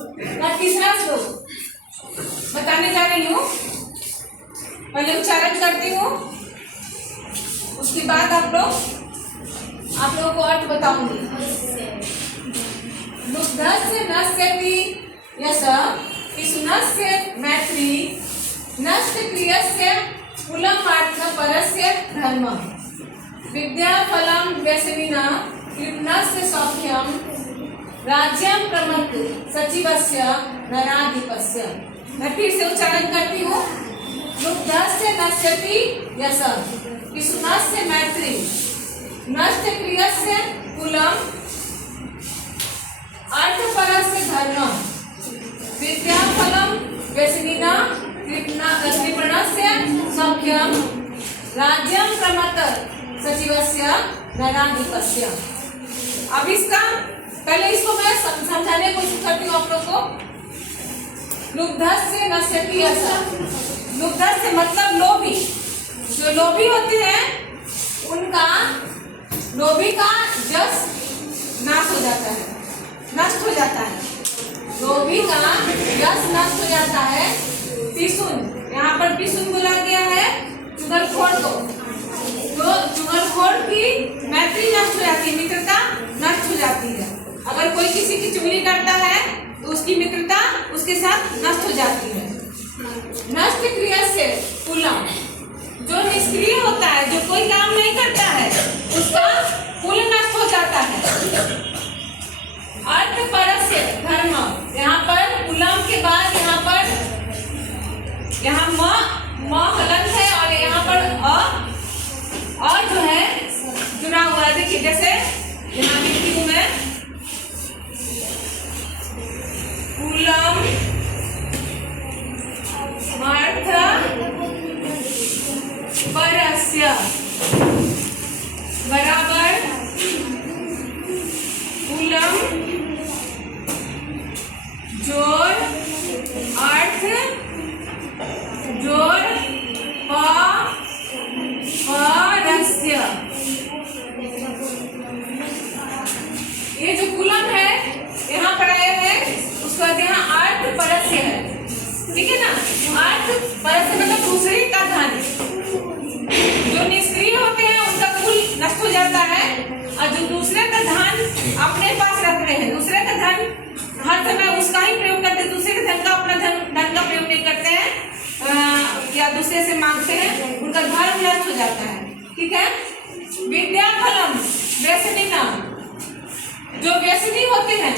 मैं तीसरा श्लोक बताने जा रही हूँ। पहले उच्चारण करती हूँ, उसके बाद आप लोगों को अर्थ बताऊंगी। लुब्धस्य नश्यति यशः पिशुनस्य मैत्री नष्ट क्रियस्य कुलमार्थ परस्य धर्मः विद्याफलं व्यसनिनः कृपणस्य सौख्यं राज्यं प्रमत्त सचिवस्य नराधिपस्य। मैं फिर से उच्चारण करती हूँ। लुब्धस्य नश्यति यशः पिशुनस्य मैत्री नष्ट क्रियस्य कुलम अर्थपरस्य धर्मः विद्याफलं व्यसनिनः कृपणस्य सौख्यं राज्यं प्रमत्त सचिवस्य नराधिपस्य। अब इसका पहले इसको मैं समझाने की कोशिश करती हूँ आप लोग को। लुब्धस्य नश्यति यशः, लुब्धस्य मतलब लोभी। जो लोभी होते हैं उनका लोभी का यश नाश हो जाता है, नष्ट हो जाता है। लोभी का यश नष्ट हो जाता है। पिशुन, यहाँ पर पिशुन बोला गया है चुगलखोर को। तो चुगलखोर की मैत्री नष्ट हो जाती है, मित्रता नष्ट हो जाती है। अगर कोई किसी की चुगली करता है तो उसकी मित्रता उसके साथ नष्ट हो जाती है। नष्ट क्रिया से कुलम, जो निष्क्रिय होता है, जो कोई काम नहीं करता है, उसका कुल नष्ट हो जाता है। अर्थ परस्य धर्म, यहाँ पर कुलम के बाद यहाँ म हलंत है और यहाँ पर अ जो है जुड़ा हुआ है। देखिए जैसे यहाँ लिखती हूँ मैं, कुलम अर्थ परस्य बराबर कुलम जोड़ अर्थ जोड़ परस्य। ये जो कुलम है यहाँ पर आया है, उसके बाद यहाँ अर्थ परस्य है, ठीक है ना। अर्थ परस्य मतलब दूसरे का धन। जो निष्क्रिय होते हैं उनका कुल नष्ट हो जाता है, और जो दूसरे का धन अपने पास रख रहे हैं, दूसरे का धन हर समय उसका ही प्रयोग करते हैं, दूसरे के धन का अपना धन का प्रयोग नहीं करते हैं या दूसरे से मांगते हैं, उनका धर्म नष्ट हो जाता है, ठीक है। विद्याफलम व्यसनिनः, जो व्यसनी होते हैं,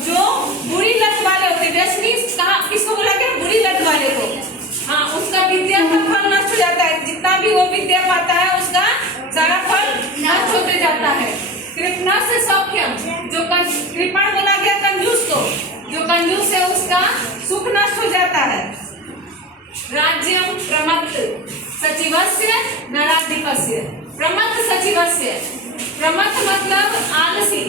जो बुरी लत वाले होते हैं, व्यसनी किसको बोला गया? बुरी लत वाले को। हाँ, उसका विद्या का फल नष्ट हो जाता है। जितना भी वो विद्या पाता है उसका सारा फल नष्ट होते जाता है। कृपणस्य सौख्यम, जो कृपण बोला गया कंजूस को, जो कंजूस है उसका सुख नष्ट हो जाता है। राज्यम प्रमत्त सचिवस्य नराधिपस्य, प्रमत्त सचिवस्य, प्रमत्त मतलब आलसी,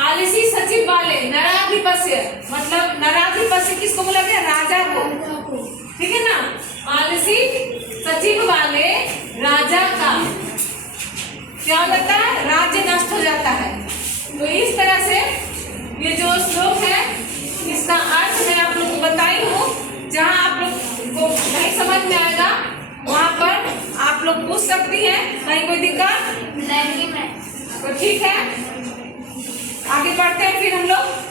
आलसी सचिव वाले, नराधिपस्य मतलब नराधिपस्य किसको बोला गया? राजा को, ठीक है ना। आलसी सचिव वाले राजा का क्या होता है? राज्य नष्ट हो जाता है। तो इस तरह से ये जो श्लोक है इसका अर्थ मैं आप लोग को बताई हूँ। जहाँ आप लोग को नहीं समझ में आएगा वहाँ पर आप लोग पूछ सकती हैं, कहीं कोई दिक्कत नहीं है तो ठीक है। आगे बढ़ते हैं फिर हम लोग।